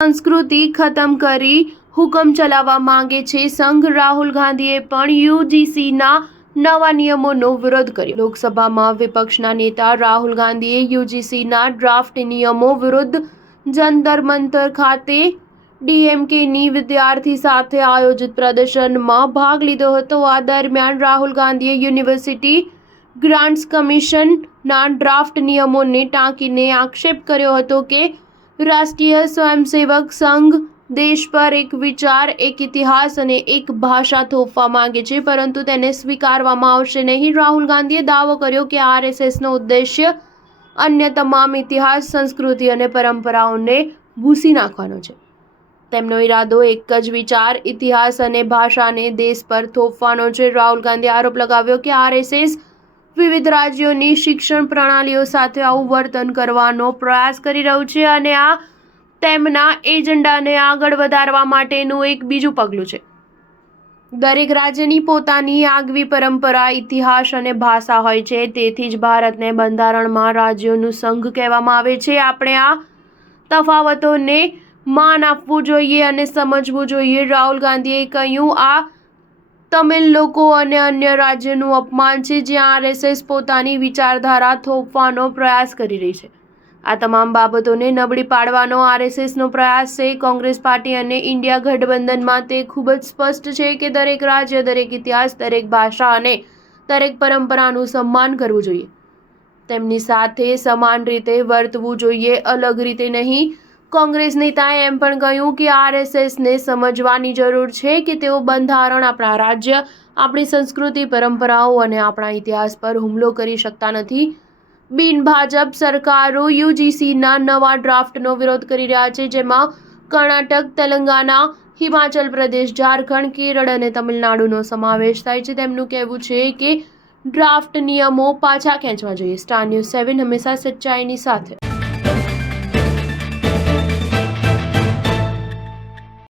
સંસ્કૃતિ ખતમ કરી હુકમ ચલાવવા માંગે છે સંઘ. રાહુલ ગાંધીએ પણ યુજીસીના નવા નિયમોનો વિરોધ કર્યો. લોકસભામાં વિપક્ષના નેતા રાહુલ ગાંધીએ યુજીસીના ડ્રાફ્ટ નિયમો વિરુદ્ધ જંતર મંતર ખાતે ડીએમકેની વિદ્યાર્થી સાથે આયોજિત પ્રદર્શનમાં ભાગ લીધો હતો. આ દરમિયાન રાહુલ ગાંધીએ યુનિવર્સિટી ગ્રાન્ટ્સ કમિશનના ડ્રાફ્ટ નિયમોને ટાંકીને આક્ષેપ કર્યો હતો કે રાષ્ટ્રીય સ્વયંસેવક સંઘ દેશ પર એક વિચાર, એક ઇતિહાસ અને એક ભાષા થોપવા માંગે છે, પરંતુ તેને સ્વીકારવામાં આવશે નહીં. રાહુલ ગાંધીએ દાવો કર્યો કે આરએસએસનો ઉદ્દેશ્ય અન્ય તમામ ઇતિહાસ, સંસ્કૃતિ અને પરંપરાઓને ભૂંસી નાખવાનો છે. તેમનો ઈરાદો એક જ વિચાર, ઇતિહાસ અને ભાષાને દેશ પર થોપવાનો છે. રાહુલ ગાંધીએ આરોપ લગાવ્યો કે આરએસએસ વિવિધ રાજ્યોની શિક્ષણ પ્રણાલીઓ સાથે આવું વર્તન કરવાનો પ્રયાસ કરી રહ્યું છે અને આ તેમના એજન્ડાને આગળ વધારવા માટેનું એક બીજું પગલું છે. દરેક રાજ્યની પોતાની આગવી પરંપરા, ઇતિહાસ અને ભાષા હોય છે. તેથી જ ભારતને બંધારણમાં રાજ્યોનું સંઘ કહેવામાં આવે છે. આપણે આ તફાવતોને માન આપવું જોઈએ અને સમજવું જોઈએ. રાહુલ ગાંધીએ કહ્યું, આ તમિલ લોકો અને અન્ય રાજ્યનું અપમાન છે જ્યાં આરએસએસ પોતાની વિચારધારા થોપવાનો પ્રયાસ કરી રહી છે. આ તમામ બાબતોને નબળી પાડવાનો આરએસએસનો પ્રયાસ છે. કોંગ્રેસ પાર્ટી અને ઇન્ડિયા ગઠબંધનમાં તે ખૂબ જ સ્પષ્ટ છે કે દરેક રાજ્ય, દરેક ઇતિહાસ, દરેક ભાષા અને દરેક પરંપરાનું સન્માન કરવું જોઈએ. તેમની સાથે સમાન રીતે વર્તવું જોઈએ, અલગ રીતે નહીં. કોંગ્રેસ નેતાએ એમ પણ કહ્યું કે આરએસએસને સમજવાની જરૂર છે કે તેઓ બંધારણ, આપણા રાજ્ય, આપણી સંસ્કૃતિ, પરંપરાઓ અને આપણા ઇતિહાસ પર હુમલો કરી શકતા નથી. બિન ભાજપ સરકારો યુજીસીના નવા ડ્રાફ્ટનો વિરોધ કરી રહ્યા છે, જેમાં કર્ણાટક, તેલંગાના, હિમાચલ પ્રદેશ, ઝારખંડ, કેરળ અને તમિલનાડુનો સમાવેશ થાય છે. તેમનું કહેવું છે કે ડ્રાફ્ટ નિયમો પાછા ખેંચવા જોઈએ. સ્ટાર ન્યૂઝ 7 હંમેશા સચ્ચાઈની સાથે.